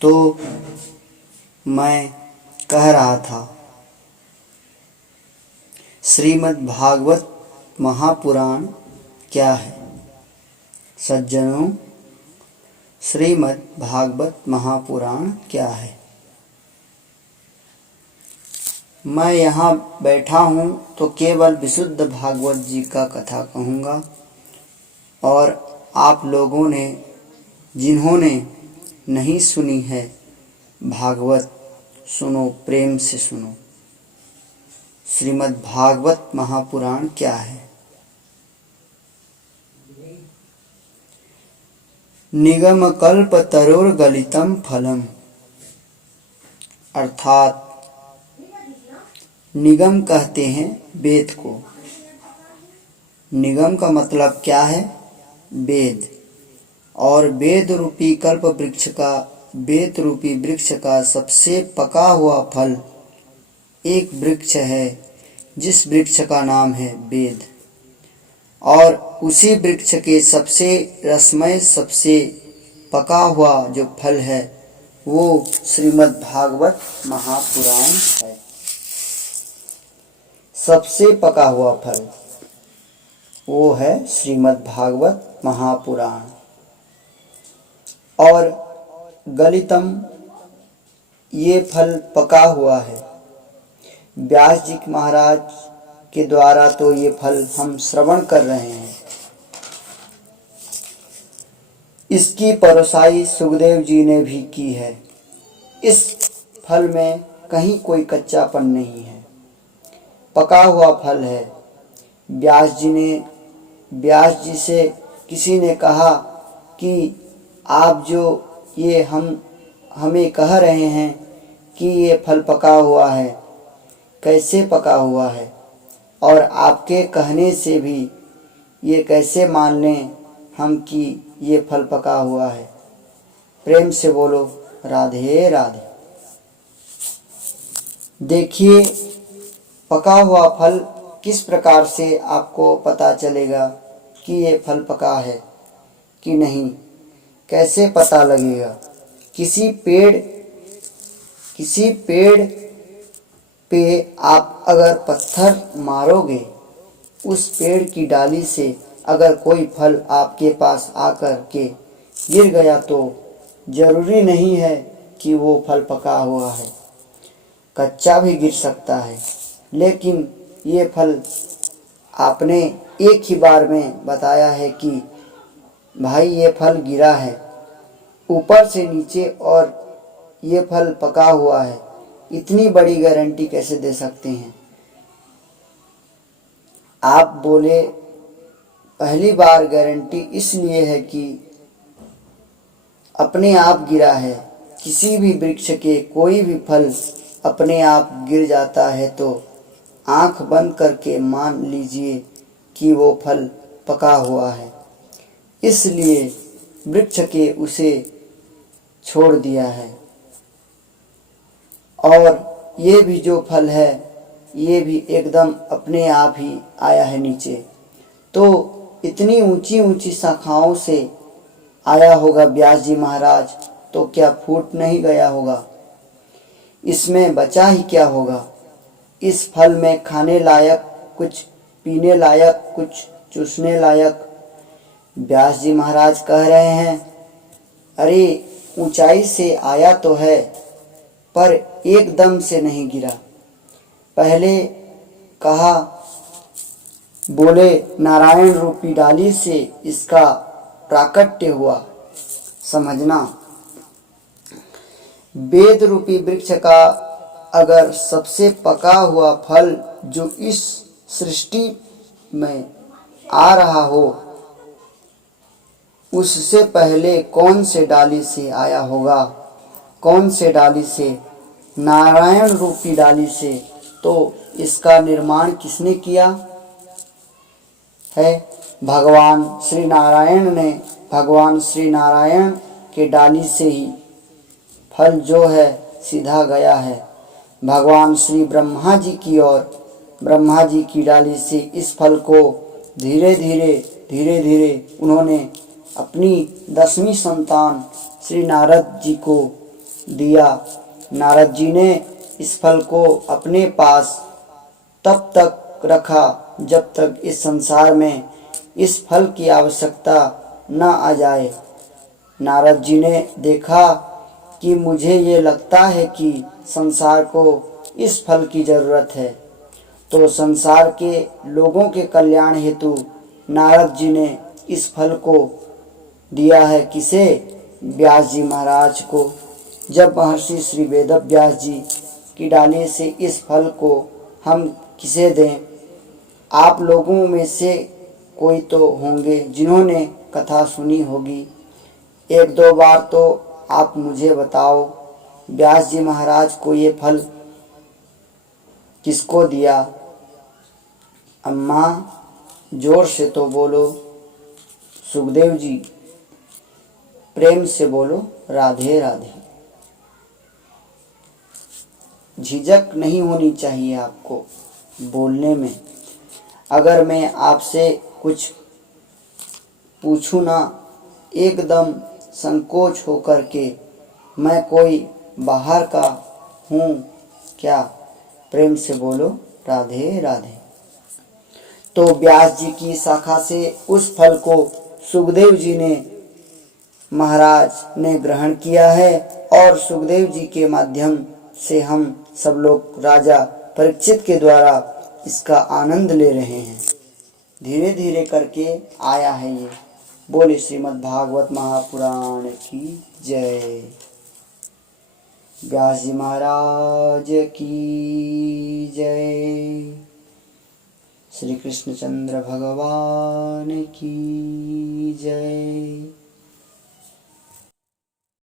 तो मैं कह रहा था, श्रीमद् भागवत महापुराण क्या है। सज्जनों, श्रीमद् भागवत महापुराण क्या है। मैं यहाँ बैठा हूँ तो केवल विशुद्ध भागवत जी का कथा कहूँगा, और आप लोगों ने जिन्होंने नहीं सुनी है भागवत, सुनो, प्रेम से सुनो। श्रीमद् भागवत महापुराण क्या है। निगम कल्प तरोर्गलितम फलम, अर्थात निगम कहते हैं वेद को। निगम का मतलब क्या है? वेद। और वेद रूपी कल्प वृक्ष का, वेद रूपी वृक्ष का सबसे पका हुआ फल एक वृक्ष है, जिस वृक्ष का नाम है वेद। और उसी वृक्ष के सबसे रसमय, सबसे पका हुआ जो फल है वो श्रीमद् भागवत महापुराण है। सबसे पका हुआ फल वो है श्रीमद् भागवत महापुराण। और गलितम, ये फल पका हुआ है। व्यास जी महाराज के द्वारा तो ये फल हम श्रवण कर रहे हैं। इसकी परोसाई सुखदेव जी ने भी की है। इस फल में कहीं कोई कच्चापन नहीं है, पका हुआ फल है। व्यास जी से किसी ने कहा कि आप जो ये हमें कह रहे हैं कि ये फल पका हुआ है, कैसे पका हुआ है, और आपके कहने से भी ये कैसे मान लें हम कि ये फल पका हुआ है। प्रेम से बोलो राधे राधे। देखिए, पका हुआ फल किस प्रकार से आपको पता चलेगा कि ये फल पका है कि नहीं, कैसे पता लगेगा। किसी पेड़ पे आप अगर पत्थर मारोगे, उस पेड़ की डाली से अगर कोई फल आपके पास आकर के गिर गया तो जरूरी नहीं है कि वो फल पका हुआ है, कच्चा भी गिर सकता है। लेकिन ये फल आपने एक ही बार में बताया है कि भाई ये फल गिरा है ऊपर से नीचे और ये फल पका हुआ है, इतनी बड़ी गारंटी कैसे दे सकते हैं। आप बोले पहली बार गारंटी इसलिए है कि अपने आप गिरा है। किसी भी वृक्ष के कोई भी फल अपने आप गिर जाता है तो आंख बंद करके मान लीजिए कि वो फल पका हुआ है। इसलिए वृक्ष के उसे छोड़ दिया है। और ये भी जो फल है ये भी एकदम अपने आप ही आया है नीचे। तो इतनी ऊंची ऊंची शाखाओं से आया होगा व्यास जी महाराज, तो क्या फूट नहीं गया होगा। इसमें बचा ही क्या होगा। इस फल में खाने लायक कुछ, पीने लायक कुछ, चूसने लायक। व्यास जी महाराज कह रहे हैं, अरे ऊंचाई से आया तो है पर एकदम से नहीं गिरा। पहले कहा, बोले नारायण रूपी डाली से इसका प्राकट्य हुआ। समझना, वेद रूपी वृक्ष का अगर सबसे पका हुआ फल जो इस सृष्टि में आ रहा हो, उससे पहले कौन से डाली से आया होगा, कौन से डाली से, नारायण रूपी डाली से। तो इसका निर्माण किसने किया है? भगवान श्री नारायण ने। भगवान श्री नारायण के डाली से ही फल जो है सीधा गया है भगवान श्री ब्रह्मा जी की ओर। ब्रह्मा जी की डाली से इस फल को धीरे धीरे उन्होंने अपनी 10वीं संतान श्री नारद जी को दिया। नारद जी ने इस फल को अपने पास तब तक रखा जब तक इस संसार में इस फल की आवश्यकता न आ जाए। नारद जी ने देखा कि मुझे ये लगता है कि संसार को इस फल की जरूरत है, तो संसार के लोगों के कल्याण हेतु नारद जी ने इस फल को दिया है। किसे? व्यास जी महाराज को। जब महर्षि श्री वेदव्यास जी की डाली से इस फल को हम किसे दें? आप लोगों में से कोई तो होंगे जिन्होंने कथा सुनी होगी। एक दो बार तो आप मुझे बताओ, व्यास जी महाराज को ये फल किसको दिया? अम्मा जोर से तो बोलो। सुखदेव जी प्रेम से बोलो, राधे राधे। झिझक नहीं होनी चाहिए आपको बोलने में। अगर मैं आपसे कुछ पूछूं ना, एकदम संकोच होकर के, मैं कोई बाहर का हूँ क्या? प्रेम से बोलो, राधे राधे। तो व्यास जी की शाखा से उस फल को सुखदेव जी ने महाराज ने ग्रहण किया है और सुखदेव जी के माध्यम से हम सब लोग राजा परीक्षित के द्वारा इसका आनंद ले रहे हैं। धीरे धीरे करके आया है ये। बोले श्रीमद् भागवत महापुराण की जय। व्यास जी महाराज की जय। श्री कृष्णचंद्र भगवान की जय।